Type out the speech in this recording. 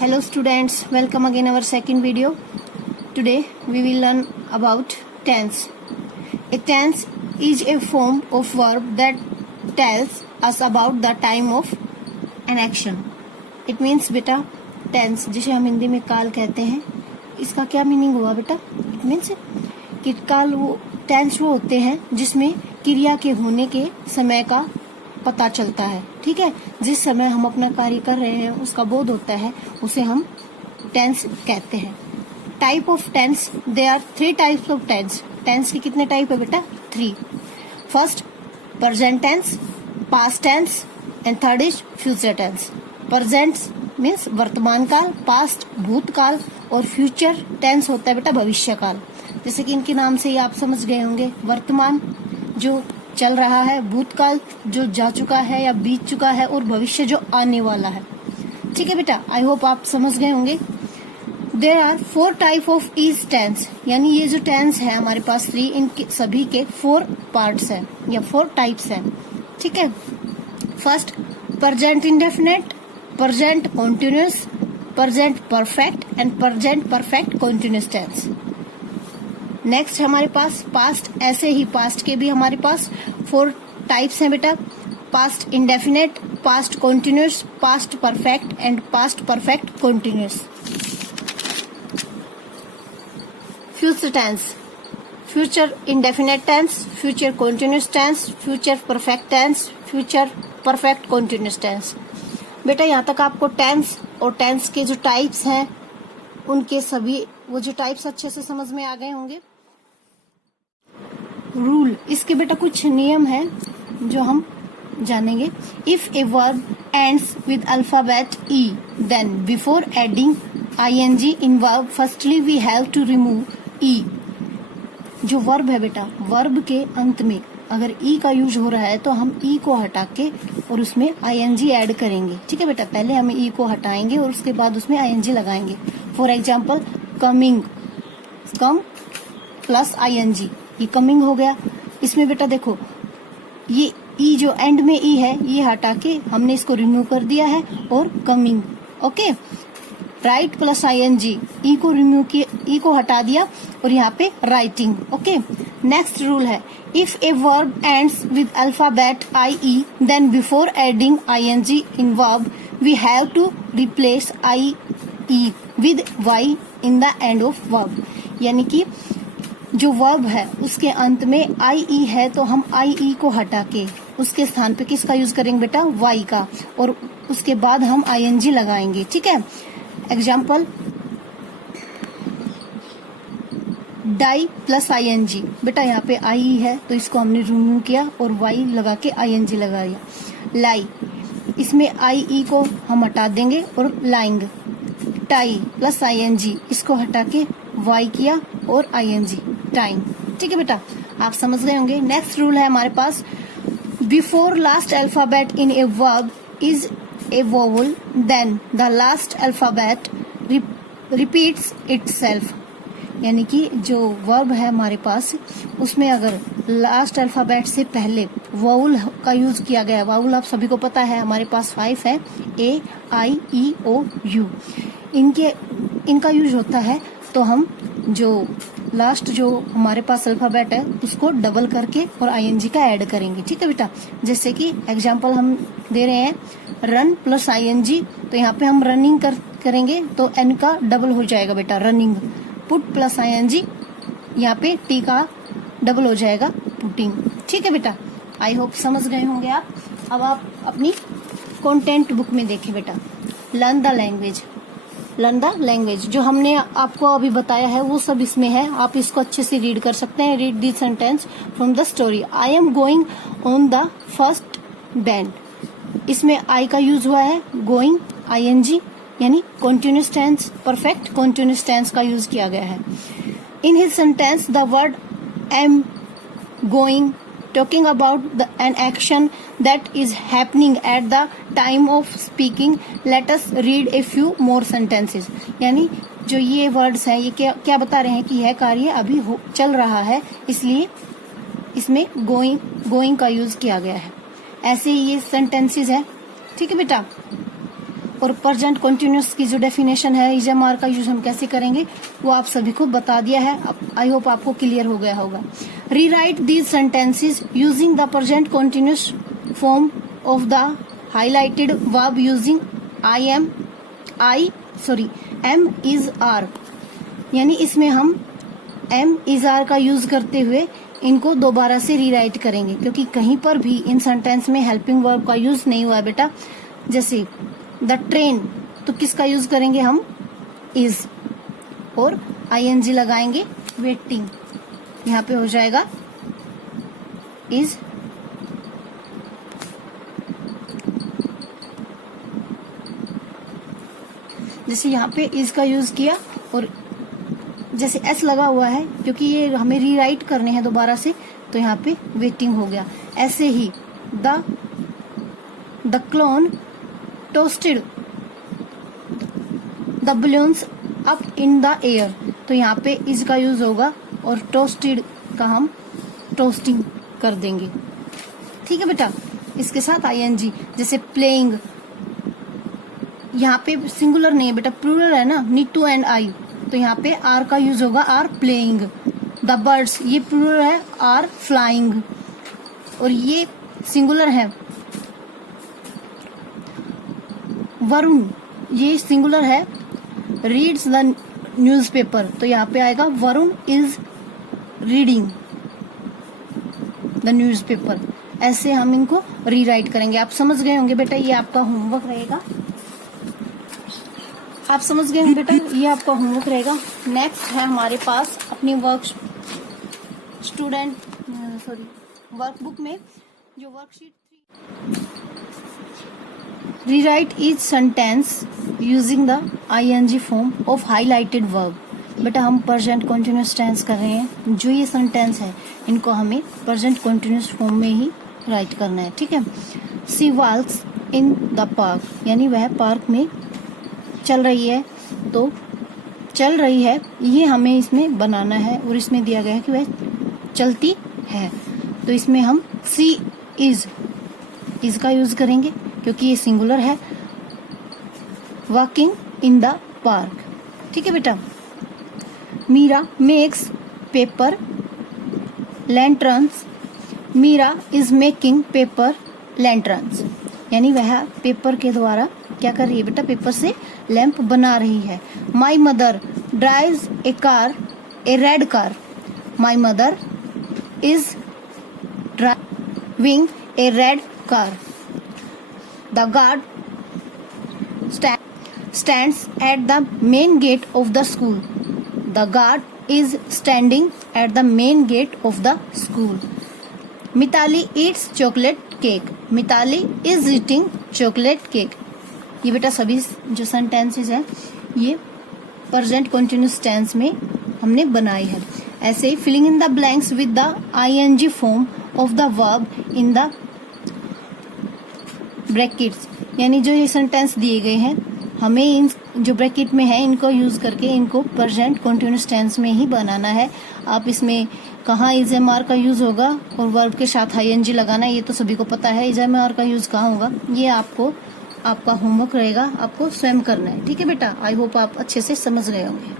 Hello students, welcome again our second video. Today we will learn about tense. A tense is a form of verb that tells us about the time of an action. It means बेटा tense जिसे हम हिंदी में काल कहते हैं, इसका क्या meaning हुआ बेटा? It means कि काल वो tense वो होते हैं जिसमें क्रिया के होने के समय का पता चलता है। ठीक है, जिस समय हम अपना कार्य कर रहे हैं उसका बोध होता है, उसे हम टेंस कहते हैं। Type of tense, there are 3 types of tense. Tense के कितने टाइप है बेटा? 3। First present tense, past tense and third is future tense. Present means वर्तमान काल, पास्ट भूतकाल और फ्यूचर टेंस होता है बेटा भविष्य काल। जैसे कि इनके नाम से ही आप समझ गए होंगे, वर्तमान जो चल रहा है, भूतकाल जो जा चुका है या बीत चुका है और भविष्य जो आने वाला है। ठीक है बेटा, आई होप आप समझ गए होंगे। There are 4 type of each tense, यानी ये जो टेंस है हमारे पास 3, इनके सभी के 4 पार्ट्स हैं या 4 टाइप्स हैं। ठीक है, first present indefinite, present continuous, present perfect and present perfect continuous tense. Next हमारे पास पास्ट, ऐसे ही पास्ट के भी हमारे पास 4 टाइप्स हैं बेटा। Past indefinite, past continuous, past perfect and past perfect continuous. Future tense, future indefinite tense, future continuous tense, future perfect tense, future perfect continuous tense. बेटा यहाँ तक आपको टेंस और टेंस के जो टाइप्स हैं उनके सभी वो जो टाइप्स अच्छे से समझ में आ गए होंगे। रूल, इसके बेटा कुछ नियम हैं जो हम जानेंगे। If a verb ends with alphabet E, then before adding ING in verb firstly we have to remove E. जो वर्ब है बेटा, वर्ब के अंत में अगर ई का यूज हो रहा है तो हम ई को हटा के और उसमें आईएनजी ऐड करेंगे। ठीक है बेटा, पहले हम ई को हटाएंगे और उसके बाद उसमें आईएनजी लगाएंगे। For example coming, come plus ING, ये कमिंग हो गया। इसमें बेटा देखो ये ई जो एंड में ई है ये हटा के हमने इसको रिमूव कर दिया है और coming. Okay, write plus ING, E को रिमूव किया, ई को हटा दिया और यहाँ पे राइटिंग। ओके, नेक्स्ट रूल है if a verb ends with alphabet I E, then before adding ING in verb we have to replace I E with Y in the end of verb. यानी कि जो verb है उसके अंत में आई ई है तो हम आई ई को हटा के उसके स्थान पे किसका यूज करेंगे बेटा? वाई का, और उसके बाद हम आईएनजी लगाएंगे। ठीक है, एग्जाम्पल डाई प्लस आईएनजी, बेटा यहाँ पे आई ई है तो इसको हमने रिमूव किया और वाई लगा के आईएनजी लगा दिया। लाई, इसमें आई ई को हम हटा देंगे और लाइंग। टाई प्लस आईएनजी, इसको हटा के वाई किया और आईएनजी, टाइम। ठीक है बेटा, आप समझ गए होंगे। नेक्स्ट रूल है हमारे पास before last alphabet in a verb is a vowel, then the last alphabet repeats itself. यानी कि जो वर्ब है हमारे पास उसमें अगर लास्ट अल्फाबेट से पहले वाउल का यूज किया गया, वाउल आप सभी को पता है हमारे पास 5 है, ए आई ई ओ यू, इनका यूज होता है तो हम जो लास्ट जो हमारे पास अल्फाबेट है उसको डबल करके और आईएनजी का ऐड करेंगे। ठीक है बेटा, जैसे कि एग्जांपल हम दे रहे हैं रन प्लस आईएनजी, तो यहाँ पे हम रनिंग करेंगे तो एन का डबल हो जाएगा बेटा रनिंग। पुट प्लस आईएनजी, यहाँ पे टी का डबल हो जाएगा पुटिंग। ठीक है बेटा, आई होप समझ गए होंगे आप। अब आप अपनी कंटेंट बुक में देखें बेटा, learn the language. Learn the language जो हमने आपको अभी बताया है वो सब इसमें है, आप इसको अच्छे से रीड कर सकते हैं। Read the sentence from the story. I am going on the first band, इसमें आई का यूज हुआ है, गोइंग आईएनजी यानी continuous tense, perfect continuous tense का यूज किया गया है। In his sentence the word am going talking about an action that is happening at the time of speaking. Let us read a few more sentences. यानी जो ये words हैं ये क्या बता रहे हैं कि यह कार्य अभी चल रहा है, इसलिए इसमें गोइंग का यूज किया गया है। ऐसे ही ये सेंटेंसेस है। ठीक है बेटा, और प्रेजेंट कंटिन्यूअस की जो डेफिनेशन है इज एम आर का यूज हम कैसे करेंगे वो आप सभी को बता दिया है। आई होप आपको क्लियर हो गया होगा। Rewrite these sentences using the present continuous form of the highlighted verb using am is are, यानी इसमें हम एम इज आर का यूज करते हुए इनको दोबारा से रीराइट करेंगे, क्योंकि कहीं पर भी इन सेंटेंस में हेल्पिंग वर्ब का यूज नहीं हुआ है बेटा। जैसे द ट्रेन, तो किसका यूज करेंगे हम, इज, और आईएनजी लगाएंगे वेटिंग, यहाँ पे हो जाएगा इज। जैसे यहाँ पे इज का यूज किया और जैसे एस लगा हुआ है क्योंकि ये हमें रीराइट करने हैं दोबारा से, तो यहाँ पे वेटिंग हो गया। ऐसे ही the clown toasted the balloons up in the air, तो यहाँ पे इज का यूज होगा और टोस्टेड का हम टोस्टिंग कर देंगे। ठीक है बेटा, इसके साथ आईएनजी। जैसे प्लेइंग, यहाँ पे सिंगुलर नहीं है बेटा, प्लूरल है ना, नीटू एंड आई, तो यहाँ पे आर का यूज होगा, आर प्लेइंग। द बर्ड्स, ये प्लूरल है, आर फ्लाइंग, और ये सिंगुलर है। वरुण, ये सिंगुलर है, रीड्स द न्यूज़पेपर, तो यहाँ पे आएगा Varun is reading the newspaper. ऐसे हम इनको रीराइट करेंगे। आप समझ गए होंगे बेटा, ये आपका होमवर्क रहेगा। आप समझ गए होंगे बेटा, ये आपका होमवर्क रहेगा। नेक्स्ट है हमारे पास अपनी वर्कबुक में जो worksheet 3, rewrite each sentence using the ING form of highlighted verb. बेटा हम प्रेजेंट कंटिन्यूअस टेंस कर रहे हैं, जो ये सेंटेंस है इनको हमें प्रेजेंट कंटिन्यूअस फॉर्म में ही राइट करना है। ठीक है। सी वॉक्स इन द पार्क, यानी वह पार्क में चल रही है, तो चल रही है ये हमें इसमें बनाना है, और इसमें दिया गया है कि वह चलती है, तो इसमें हम सी इज का यूज करेंगे क्योंकि ये सिंगुलर है। वॉकिंग इन द पार्क, ठीक है बेटा। Meera makes paper lanterns, Meera is making paper lanterns, यानी वह पेपर के द्वारा क्या कर रही है बेटा, पेपर से लैंप बना रही है। My mother drives A car, A red car, my mother is driving A red car. The guard stands at the main gate of the school, the guard is standing at the main gate of the school. Mitali eats chocolate cake, Mitali is eating chocolate cake। ये बेटा सभी जो sentences हैं ये present continuous tense में हमने बनाई है। ऐसे ही filling in the blanks with the ING form of the verb in the brackets, यानी जो ये सेंटेंस दिए गए हैं हमें इन जो ब्रैकेट में है इनको यूज करके इनको प्रेजेंट कंटिन्यूअस टेंस में ही बनाना है। आप इसमें कहाँ इज एम आर का यूज होगा और वर्ब के साथ आईएनजी लगाना है, ये तो सभी को पता है। इज एम आर का यूज कहाँ होगा ये आपका होमवर्क रहेगा, आपको स्वयं करना है। ठीक है बेटा, आई होप आप अच्छे से समझ गए होंगे।